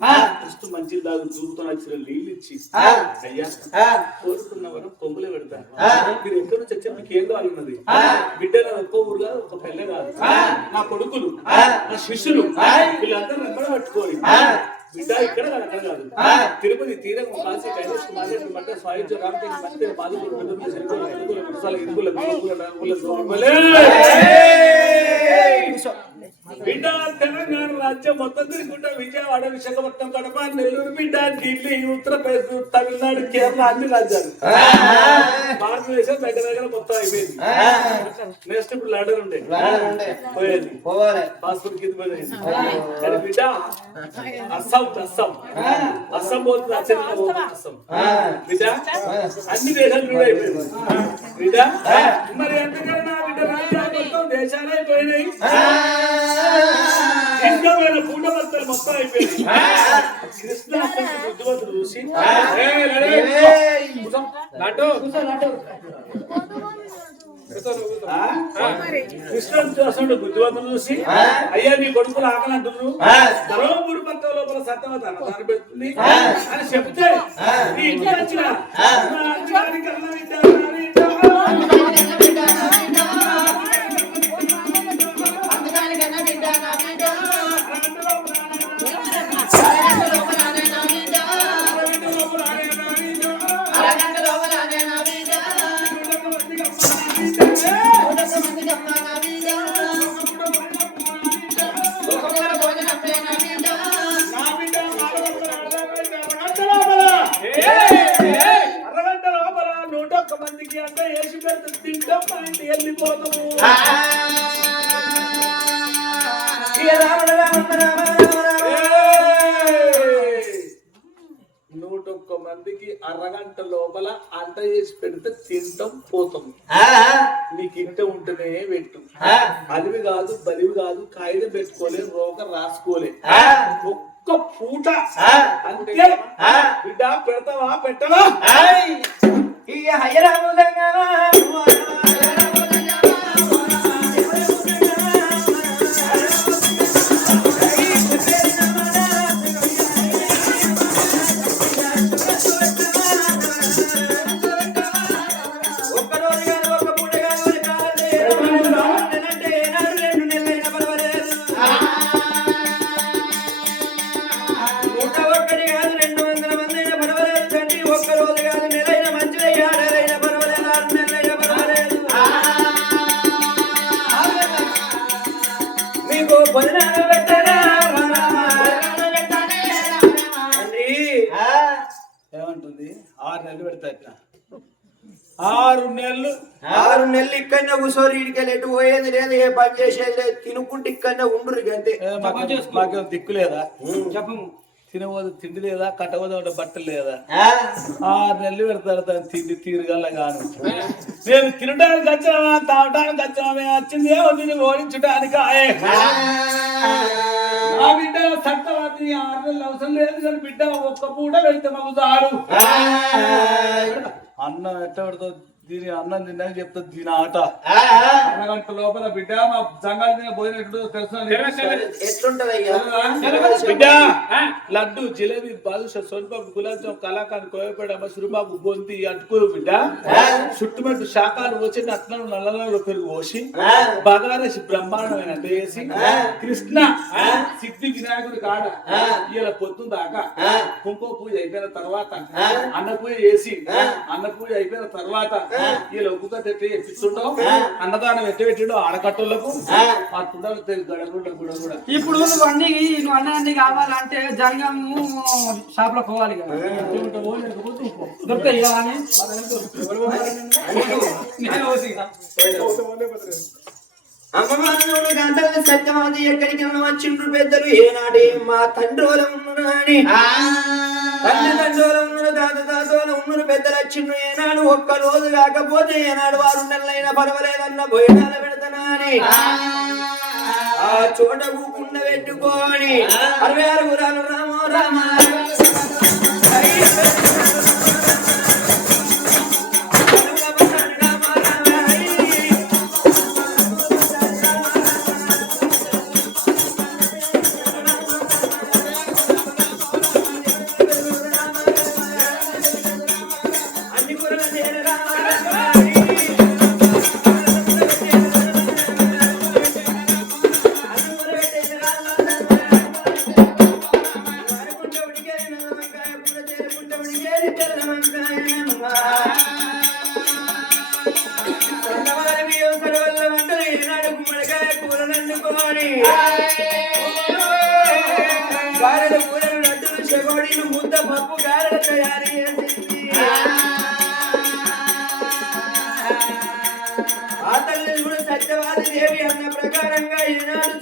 First మంచి దాగు చూపుతో వచ్చిన నీళ్ళు ఇచ్చి అయ్యా కోరుకున్న వరం కొమ్ములే పెడతాను మీరు ఎక్కడి నుంచి వచ్చే మీకు ఏం కావాలన్నది బిడ్డ ఒక్క ఊరు కాదు ఒక పెళ్ళే కాదు నా కొడుకులు నా శిష్యులు వీళ్ళందరూ ఎక్కడ పట్టుకోని బిడ్డ ఇక్కడ కాదు అక్కడ కాదు తిరుపతి తీరం కాశీ కైలాస మాదేశ్వరం మట్ట స్వాయుధ్య రామతేజ మధ్య మాధుపురం పెద్దపల్లి శ్రీకాకుళం ఇరుగుల ఇరుగుల నాగుల దోమలే. బిడ్డ తెలంగాణ రాజ్యం మొత్తం తిరుగుంటా విజయవాడ విశాఖపట్నం కడప నెల్లూరు బిడ్డ ఢిల్లీ ఉత్తరప్రదేశ్ తమిళనాడు కేరళ అన్ని రాజ్యాలు. భారతదేశం దగ్గర దగ్గర మొత్తం అయిపోయింది. నెక్స్ట్ ఇప్పుడు లండన్ ఉండే. పోయేది. పోవాలి. పాస్పోర్ట్ కింద పోయేది. కానీ బిడ్డ అస్సాం అస్సాం. అస్సాం పోతుంది అస్సాం బిడ్డ అన్ని దేశాలు కూడా అయిపోయింది బిడ్డ మరి రాజ్యాలు మొత్తం దేశాలు అయిపోయినాయి ఇష్టమైన పూటబత్తలు మొత్తం అయిపోయింది కృష్ణ బుద్ధిమంతుడు చూసి "ఏయ్, నడే, కూర్చో. నాటు. ఆ? కృష్ణుడు అసలు బుద్ధిమంతుడు చూసి అయ్యా నీ కొడుకులు ఆకలి అంటున్నారు ధర్మపురి పక్క లోపల సత్యవత అన్నదాన్ని పెడుతుంది అని చెప్తే నీ ఇంటికి వచ్చిన మందికి అంటే వేసి పెడితే తింటాం మా వెళ్ళిపోతాము నూట ఒక్క మందికి అరగంట లోపల అంట చేసి పెడితే తింటాం పోతాం. ఇంట ఉంటేనే పెట్టు. అలివి కాదు బలివి కాదు కాగితం పెట్టుకోలే రోగ రాసుకోలే. ఒక్క పూట అంతే. బిడ్డ పెడతావా పెట్టవా? ఇక్కడనే కూర్చోరు ఇడికెళ్ళి ఎటు పోయేది లేదు ఏ పని చేసేది లేదు. తినుకుంటే ఇక్కడనే ఉండురు ఇక అంతే. మాకు- దిక్కు లేదా? చెప్పము తినబోదు తిండి లేదా? కట్టబోదు బట్టలు లేదా? ఆరు నెలలు పెడతారు తిండి తీరుగల గాను. మేము తినడానికి వచ్చినామా? తాగడానికి వచ్చినామా? మేము వచ్చింది ఏమో దీన్ని ఓడించడానికి నా బిడ్డ సత్తవాది ఆరు నెలలు అవసరం లేదు కానీ బిడ్డ ఒక్క పూట వెళ్తే మాకు దారు అన్నం ఎట్ట పెడతావు? దీని అన్నం తిన్నాక చెప్తా దీని ఆట. అరగంట లోపల బిడ్డ మా జంగాల మీద పోయినట్టు తెలుసు ఎట్లుంటది అయ్యా? బిడ్డ. లడ్డు జిలేబీ బాదుషా సోన్పాపు గులాబ్ జామ్ కలాకాండ్ కోయపేడ సురుబాబు బొంతి అటుకూరు బిడ్డ. చుట్టుమెట్టు శాఖలు వచ్చి అట్లను నల్లలో పెరుగు పోసి బగారేసి బ్రహ్మాండమైన వేసి కృష్ణ సిద్ధి వినాయకుడి కాడ ఇలా పొద్దున్న దాకా కుంకుమ పూజ అయిపోయిన తర్వాత అన్న పూజ చేసి అన్న పూజ అయిపోయిన తర్వాత ఎట్టి ఎప్పిస్తుండవు అన్నదానం ఎట్టి పెట్టిండో ఆడకట్టులకు ఆ. కుండలు గడగుండ కూడా కూడా ఇప్పుడు నువ్వు అన్ని నువ్వు అన్న కావాలంటే జంగము షాప్లో పోవాలి కదా. దొరుకుతాయి అని. అమ్మవారు గంటలు సత్యమాది ఎక్కడికి వచ్చిండ్రు పెద్దలు? ఏనాడే మా తండ్రి వాళ్ళ ఉన్నరు అని తల్లి తండ్రి వాళ్ళ ఉన్నరు తాత తాత ఉన్నరు పెద్దలు వచ్చిండ్రు. ఏనాడు ఒక్క రోజు కాకపోతే ఏనాడు వారు నెలలైనా పర్వాలేదన్న భోజనాలు పెడతానా అని ఆ చోట కూకుండ పెట్టుకొని అరవై ఆరు గురాలు రామ రామ కూరనందుకోని గారెల కూరలు లడ్డులు చెగోడీలు ముద్ద పప్పు గారెలు తయారు చేసింది. ఆ తల్లి కూడా సత్యవాది దేవి అన్న ప్రకారంగా ఈనాడు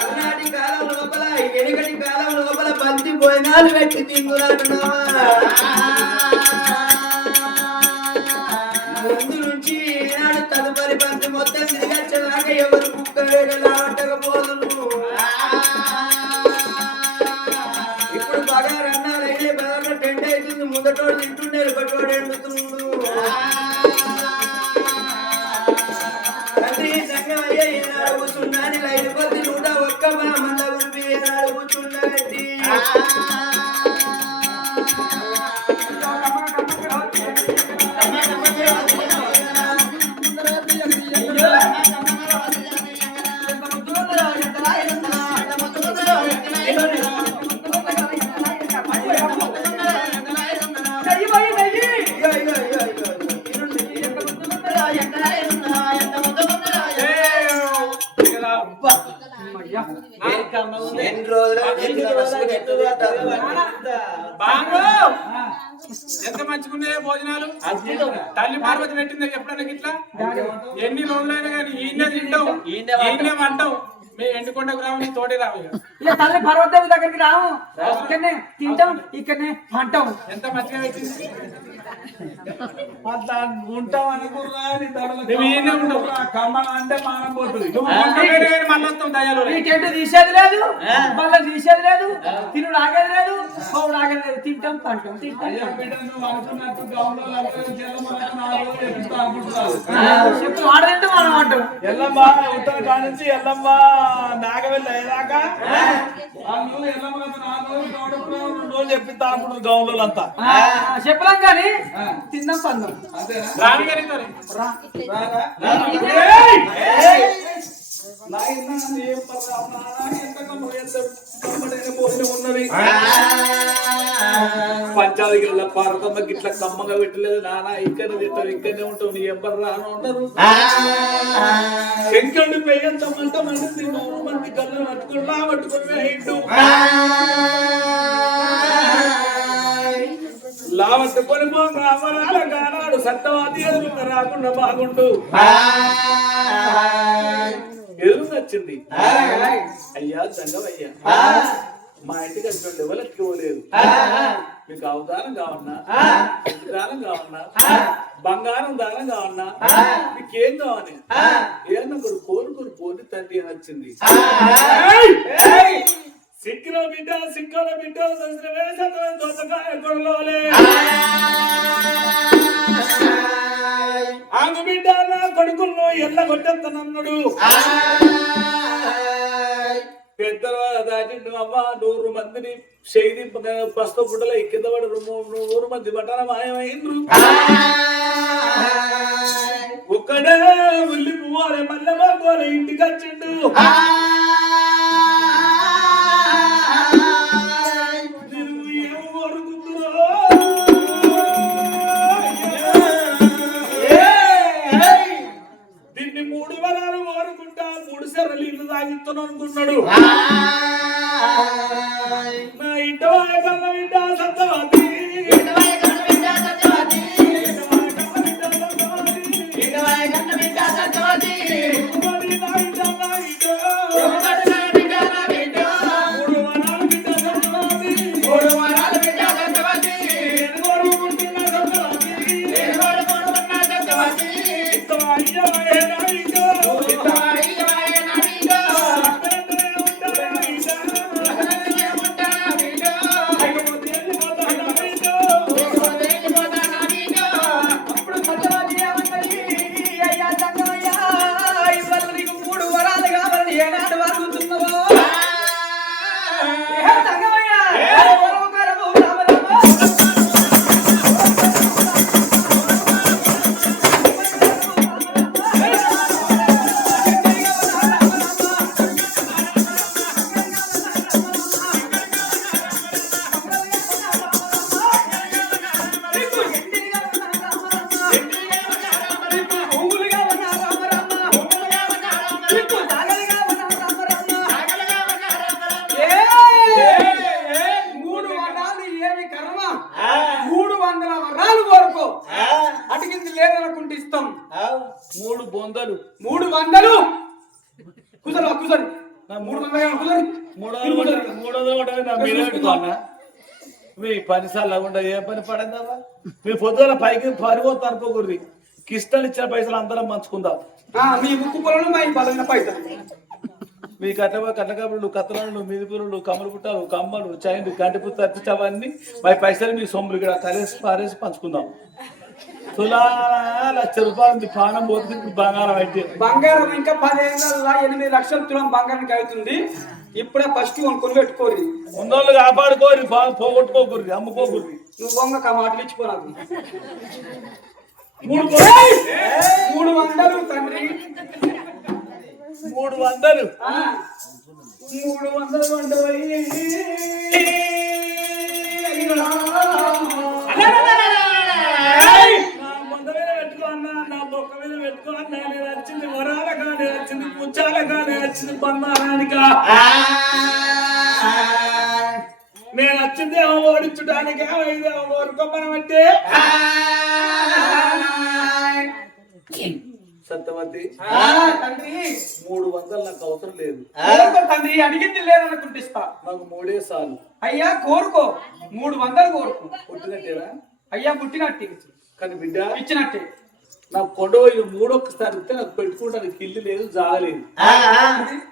అన్నాటి కాలం లోపల వెనుకటి కాలం లోపల బంతి భోజనాలు పెట్టి తిందులాడున్నావా ముందు నుంచి ఈనాడు తదుపరి బంతి మొత్తం తిరిగచ్చేదాకా ఎవరు కుక్క వేగలాడకపోదును ఇప్పుడు ఎంత మంచిగున్నాయో భోజనాలు? తల్లి పార్వతి పెట్టింది చెప్పడానికి ఇట్లా ఎన్ని రోజులైనా కానీ ఈయన తింటావు ఈయన అంటావు మేము ఎండుకొండ గ్రామం తోటి రావు ఇక. ఇక తల్లి పర్వతం దగ్గరికి రాము. ఇక్కడనే తింటాం ఇక్కడనే పంటాం. ఎంత మంచిగా పెట్టింది? అట్లా ఉంటాం అనుకున్నా నీ దొడలు నువ్వు ఈయనే ఉండవు. కమ్మల అంటే మానం పోతుంది. నువ్వు వంటలేడు కానీ మళ్ళీ వస్తావు దయాలు ఈ టెంట్ తీసేది లేదు మళ్ళీ తీసేది లేదు తినుడు ఆగేది లేదు ఆగేది లేదు. తింటాం పంటాం తింటాం. అయ్యా బిడ్డ నువ్వు అనుకున్నట్టు గౌన్లో లగ్గం చెల్లమలకు నాలుగు రోజులు ఎక్కుతా అనుకుంటున్నావు. చెప్పు వాడదంటే మనం అంటాం. ఎల్లమ్మ ఉత్తర ఎల్లమ్మ. నాగవెల్లి అయ్యాక వాళ్ళు ఎల్లమ్మలకు నాలుగు రోజులు గౌన్లో అంతా చెప్పలేం కానీ తిందాం పందాం అంతేనా? గారి నాయనా, ఏం నాయనా, ఎంత కమ్మ- ఎంత కమ్మడైన భోజనం ఉన్నది. పంచాదిగిళ్ళ పార్వతమ్మ గిట్ల కమ్మగా పెట్టలేదు నానా ఇక్కడ తింటావు ఇక్కడనే ఉంటావు నీ ఎవ్వరు రాను ఉంటారు ఎంకండి పెయ్యంత మంట మండి నూరు మంది కళ్ళు పట్టుకుని రా పట్టుకుని వేయిండు లావట్టుకొని రామరాల గానాడు సత్తవాది రాకుండా బాగుండు. వచ్చింది అయ్యా సంగమయ్యా మా ఇంటికి వచ్చినట్టు ఎవరికి ఇవ్వలేదు మీకు అవతారం కావన్నా? దానం కావన్నా? బంగారం దానం కావన్నా? మీకేం కావాలి? ఏమన్నా కోరుకుని పోటీ తండ్రి అని వచ్చింది. సిక్కిన బిడ్డ సిక్కల బిడ్డ దోసకాయ కొడలోలే ఆమె బిడ్డ నా కొడుకులను ఎల్ల కొట్టేస్తానన్నాడు పెద్దల దాటిండు అమ్మ నూరు మందిని శైలి పస్త పుట్టల కింద పడి నూరు మంది బట్టల మాయమైండ్రు. ఒక్కడే ఉల్లి పువ్వాలే మల్లె పోలే ఇంటికి వచ్చిండు. చూసారు నీళ్ళు తాగిస్తాను అనుకున్నాడు నా ఇంటి సల్లకుండా ఏ పని పడిందమ్మా? మీ పొద్దున పైకి పరిగొద్దు అనుకోకూడదు కిష్టలు ఇచ్చిన పైసలు అందరం పంచుకుందాం. మీ ముక్కు పొలం మా బలమైన పైసలు. మీ కట్టవ కట్టకబులు కత్తనాలు మిదిపురులు కమ్మలు పుట్టాలు కమ్మలు చైన్లు కంటిపు తప్పించి అవన్నీ మా పైసలు మీ సొమ్ములు ఇక్కడ కలిసి పారేసి పంచుకుందాం. తులా లక్ష రూపాయలు ఉంది పానం పోతుంది ఇప్పుడు బంగారం అయితే. బంగారం ఇంకా పదిహేను ఎనిమిది లక్షల తులం బంగారానికి అవుతుంది. ఇప్పుడే ఫస్ట్ కొనుక్కొని పెట్టుకోరు ఉన్నోళ్ళు కాపాడుకోరి పోగొట్టుకోకూరి అమ్ముకోకూరి నువ్వు బొంగ మాటలు ఇచ్చిపోరాదు. మూడు మూడు వందలు తండ్రి. మూడు వందలు. మూడు వందలు వందలు వచ్చింది బంగారానికా. నేను వచ్చింది ఏమో ఓడించడానికి ఇదేమో ఓరుకోమని అంటే సత్యవతి ఆ, తండ్రి. మూడు వందలు నాకు అవసరం లేదు. కోరుకో తండ్రి అడిగింది లేదనుకుంటే. ఇస్తా నాకు మూడే సార్లు అయ్యా కోరుకో. మూడు వందలు కోరుకో. పుట్టినట్టేనా? అయ్యా పుట్టినట్టే. కానీ బిడ్డ ఇచ్చినట్టే. నాకు కొండపోయి మూడొక్కసారి ఇస్తే నాకు పెట్టుకోవడానికి ఇల్లు లేదు జాగలేదు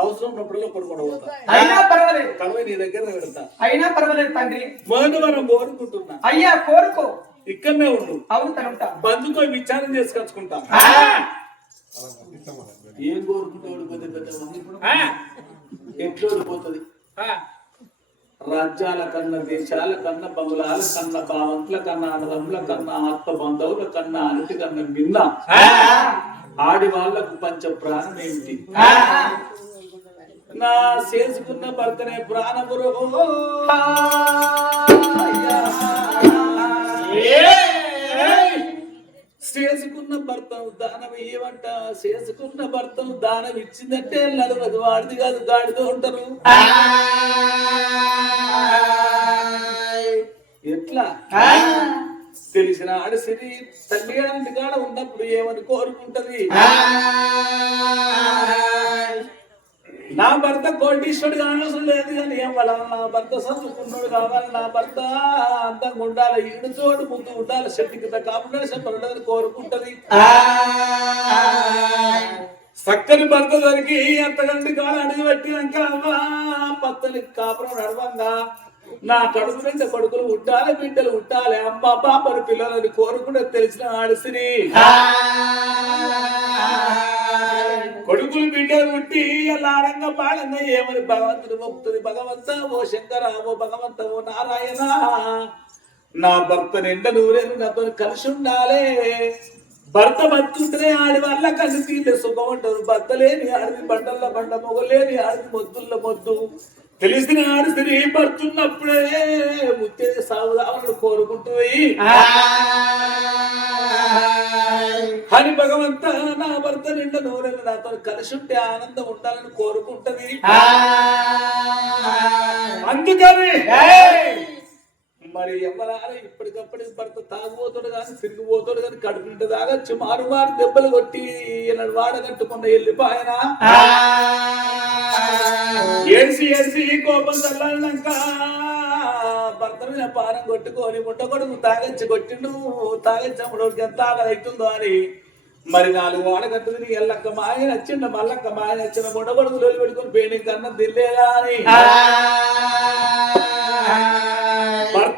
అవసరం ఉన్నప్పుడల్లా కొనుక్కోవడం అయినా పర్వాలేదు. కడవ నీ దగ్గర పెడతా. అయినా పర్వాలేదు తండ్రి. మొదటి మనం కోరుకుంటున్నా. అయ్యా కోరుకో. ఇక్కడనే ఉండు. అవును తనుంటా బంధుతో విచారం చేసుకొచ్చుకుంటా. ఏం కోరుకుంటూ ఓడిపోతే పెద్ద ఎట్లా ఓడిపోతుంది రాజ్యాల కన్నా దేశాల కన్నా బంగుళాల కన్నా భావంతుల కన్నా అన్నదమ్ముల కన్నా ఆత్మ బంధువుల కన్నా అన్నిటి కన్నా మిన్న. ఆడి వాళ్ళకు పంచ ప్రాణం ఏమిటి? నా చేసుకున్న భర్తనే ప్రాణమురు చేసుకున్న భర్తను దానం ఇవ్వమంట చేసుకున్న భర్తను దానం ఇచ్చిందంటే నలుగురు వాడిది కాదు గాడితో ఉంటారు. తెలిసిన ఆడసిరి తల్లి ఉన్నప్పుడు ఏమని కోరుకుంటది? నా భర్త కోటీశ్వరుడు కావాల్సిన లేదు కానీ ఏం వల్ల నా భర్త చదువుకున్నాడు కావాలి నా భర్త అందంగా ఉండాలి ఈడు చోటు ముందు ఉండాలి శక్తికి కాంబినేషన్ ఉండాలని కోరుకుంటది. చక్కని భర్త దొరికి ఎంతకంటే కాలం అడిగి పెట్టినాక అవ్వా పత్తని కాపురం నడవంగా. నా కడుపు నిండా కొడుకులు ఉండాలి బిడ్డలు ఉండాలి. అమ్మ పాపని పిల్లలని కోరుకుంటే తెలిసిన ఆడసిని. కొడుకులు బిడ్డలు పుట్టి అడంగా బాడంగా ఏమని భగవంతుడు మొక్కుతుంది? భగవంత ఓ శంకర ఓ భగవంత ఓ నారాయణ. నా భర్త నిండా నూరేను నాతో కలిసి ఉండాలి. భర్త బతుకుంటేనే ఆడి వల్ల కలిసి తీళ్ళే సుఖం ఉంటారు భర్త లేని ఆడిది బండల్లో బండ మొగలేని ఆడిది మొద్దుల్లో మొద్దు తెలిసిన పడుతున్నప్పుడే ముత్తే సాగుదామని కోరుకుంటూ కానీ భగవంత నా భర్త నిండా నూరెళ్ళు నాతో కలిసి ఉంటే ఆనందం ఉండాలని కోరుకుంటది. అందుకని మరి ఎవరారా ఇప్పటికప్పటికి భర్త తాగుపోతాడు కానీ తిరిగిపోతాడు కానీ కడుపు నిండా తాగొచ్చు. మారు మారు దెబ్బలు కొట్టి ఈయన వాడగట్టుకున్న వెళ్ళిపోయన? ఏడిసి ఏడిసి కోపం చల్లారినాక భర్త మీద పానం కొట్టుకొని ముట్ట కొడుకు తాగచ్చి కొట్టిండు. తాగచ్చమ్మడికి ఎంత ఆకలి అవుతుందో అని. మరి నాలుగు వాడగట్టు తిరిగి ఎల్లక్క మాయ నచ్చిండ మల్లక్క మాయ నచ్చిన ముట్ట కొడుకు లోలి పెట్టుకొని పేని కన్నా తిల్లేదా అని.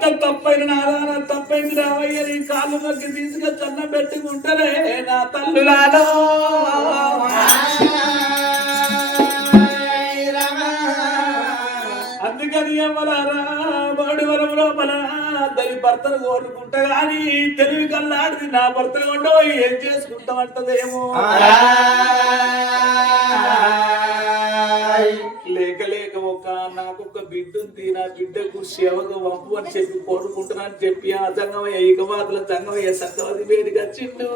అత్త తప్పైన నాదాన తప్పైంది రావయ్య నీ కాళ్ళు నొక్కి తీసుకొచ్చి చన్న పెట్టుకుంటారే నా తల్లులాలో అందుకని అమ్మలారా బాడి వరం లోపల దాని భర్తను కోరుకుంటా గాని తెలివి కల్లాడిది నా భర్త ఉండవు ఏం చేసుకుంటామంటదేమో. బిడ్డకు సేవకు వంపు అని చెప్పి కోరుకుంటున్నా అని చెప్పి ఆ సంగమయ్య ఏకమాతల సంగమయ్య సంగమది వేడికి వచ్చిండు.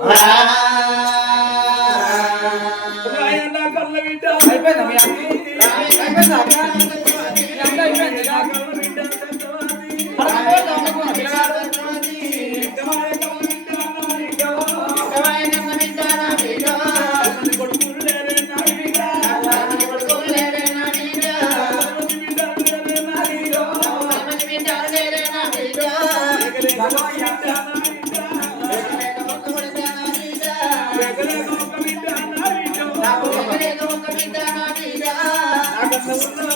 కళ్ళ బిడ్డ అయిపోయిందా Hello.